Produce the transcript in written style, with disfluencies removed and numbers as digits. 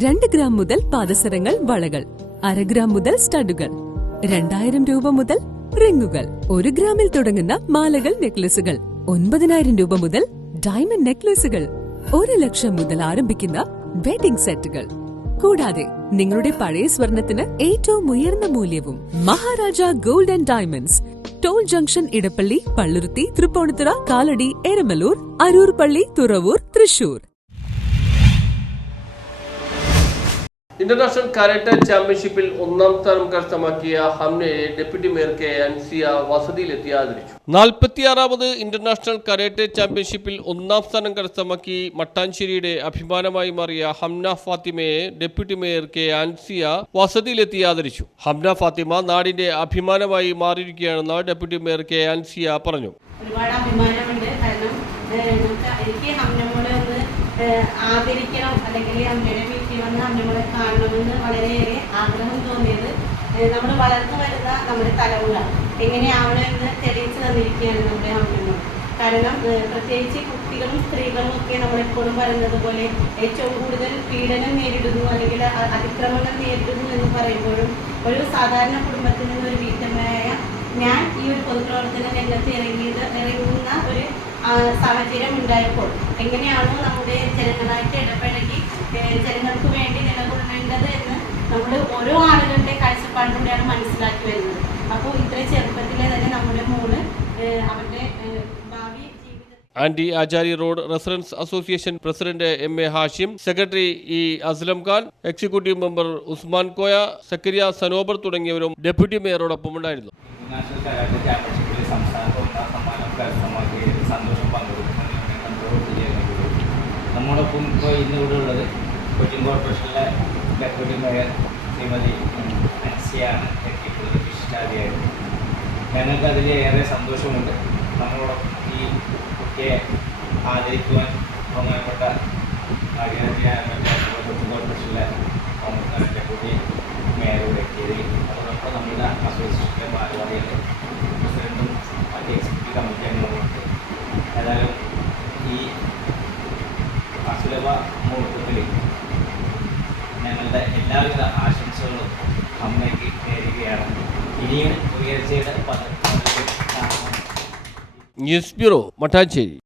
2 gram മുതൽ പാദസരങ്ങൾ, വളകൾ, 1/2 gram മുതൽ സ്റ്റഡുകൾ, 2000 രൂപ മുതൽ റിങ്ങുകൾ, 1 ഗ്രാമിൽ തുടങ്ങുന്ന മാലകൾ, നെക്ലസുകൾ, 9000 രൂപ മുതൽ ഡയമണ്ട് നെക്ലസുകൾ, 1 ലക്ഷം മുതൽ ആരംഭിക്കുന്ന വെഡിംഗ് സെറ്റുകൾ. കൂടാതെ നിങ്ങളുടെ പഴയ സ്വർണത്തിന് ഏറ്റവും ഉയർന്ന മൂല്യവും. Maharaja gold and diamonds, toll junction, Edappally, Palluruthy, Tripunithura, Kalady, Eramalloor, Aroor പള്ളി, തുറവൂർ, തൃശൂർ. ഇന്റർനാഷണൽ കരാട്ടെ ചാമ്പ്യൻഷിപ്പിൽ 1ാം സ്ഥാനം കരസ്ഥമാക്കിയ ഹംനയെ ഡെപ്യൂട്ടി മേയർ കെ അൻസിയ വസതിയിലെത്തി ആദരിച്ചു. 46ാമത് ഇന്റർനാഷണൽ കരാട്ടെ ചാമ്പ്യൻഷിപ്പിൽ 1ാം സ്ഥാനം കരസ്ഥമാക്കി മട്ടാഞ്ചേരിയുടെ അഭിമാനമായി മാറിയ ഹംന ഫാത്തിമയെ ഡെപ്യൂട്ടി മേയർ കെ അൻസിയ വസതിയിലെത്തി ആദരിച്ചു. ഹംന ഫാത്തിമ നാടിന്റെ അഭിമാനമായി മാറിയിരിക്കുകയാണെന്ന് ഡെപ്യൂട്ടി മേയർ കെ അൻസിയ പറഞ്ഞു. ഒരുപാട് അഭിമാനമുണ്ട്. കാരണം എനിക്ക് ഹംനമോളെ ഒന്ന് ആദരിക്കണം, അല്ലെങ്കിൽ അമ്മയുടെ വീട്ടിൽ വന്ന് അമ്മയോടെ കാണണമെന്ന് വളരെയേറെ ആഗ്രഹം തോന്നിയത് നമ്മൾ വളർന്നു വരുന്ന നമ്മുടെ തലമുറ എങ്ങനെയാവണമെന്ന് തെളിയിച്ചു തന്നിരിക്കുകയാണ് നമ്മുടെ അമ്മയോട്. കാരണം പ്രത്യേകിച്ച് കുട്ടികളും സ്ത്രീകളും ഒക്കെ നമ്മളെപ്പോഴും പറയുന്നത് പോലെ ഏറ്റവും കൂടുതൽ പീഡനം നേരിടുന്നു, അല്ലെങ്കിൽ അതിക്രമങ്ങൾ നേരിടുന്നു എന്ന് പറയുമ്പോഴും ഒരു സാധാരണ കുടുംബത്തിൽ നിന്ന് ഒരു വീട്ടമ്മയായ ഞാൻ ഈ ഒരു പൊതുപ്രവർത്തന രംഗത്ത് ഇറങ്ങുന്ന ഒരു സാഹചര്യം ഉണ്ടായപ്പോൾ എങ്ങനെയാണോ നമ്മുടെ ജനങ്ങളായിട്ട് ഇടപഴകി ജനങ്ങൾക്ക് വേണ്ടി നിലകൊള്ളേണ്ടത് എന്ന് നമ്മൾ ഓരോ ആളുകളുടെ കാഴ്ചപ്പാടിലൂടെയാണ് മനസ്സിലാക്കി വരുന്നത്. അപ്പോൾ ഇത്ര ചെറുപ്പത്തിലെ തന്നെ നമ്മുടെ മോള് അവരുടെ ഭാവി ജീവിതം. ആന്റി Achari road residents association president MA Hashim, secretary E Aslam Khan, executive member Usman Koya, Zakariya Sanobar തുടങ്ങിയവരും ഡെപ്യൂട്ടി മേയറോടൊപ്പം ഉണ്ടായിരുന്നു. നാഷണൽ കരാട്ടെ ചാമ്പ്യൻഷിപ്പിൽ സംസ്ഥാനത്ത് 1ാം സമ്മാനം കരസ്ഥമാക്കിയതിൽ സന്തോഷം പങ്കുവെക്കുന്നതിന് നമ്മോടൊപ്പം ഇപ്പോൾ ഇന്നിവിടെ ഉള്ളത് കൊച്ചിൻ കോർപ്പറേഷനിലെ ഡെപ്യൂട്ടി മേയർ ശ്രീമതി അൻസിയാണ് എത്തിയിട്ടുള്ളത് വിശിഷ്ടാതിയായിട്ട്. ഞങ്ങൾക്ക് അതിൽ ഏറെ സന്തോഷമുണ്ട്. നമ്മളോടൊപ്പം ഈ കുട്ടിയെ ആദരിക്കുവാൻ ബഹുമാനപ്പെട്ട കൊച്ചിൻ കോർപ്പറേഷനിലെ ഡെപ്യൂട്ടി മേയറോട് എത്തിയതിൽ അതോടൊപ്പം നമ്മുടെ അസോസിയേഷനിലെ ഭാരവാഹികളുടെ പ്രസിഡന്റും മറ്റ് എക്സിക്യൂട്ടീവ് കമ്മിറ്റി അംഗങ്ങളുമുണ്ട്. ഏതായാലും ഈ അസുലഭ മുഹൂർത്തത്തിൽ ഞങ്ങളുടെ എല്ലാവിധ ആശംസകളും അമ്മയ്ക്ക് നേരുകയാണ്. ഇനിയും ഉയർച്ചയുടെ ന്യൂസ് ബ്യൂറോ, മട്ടാഞ്ചേരി.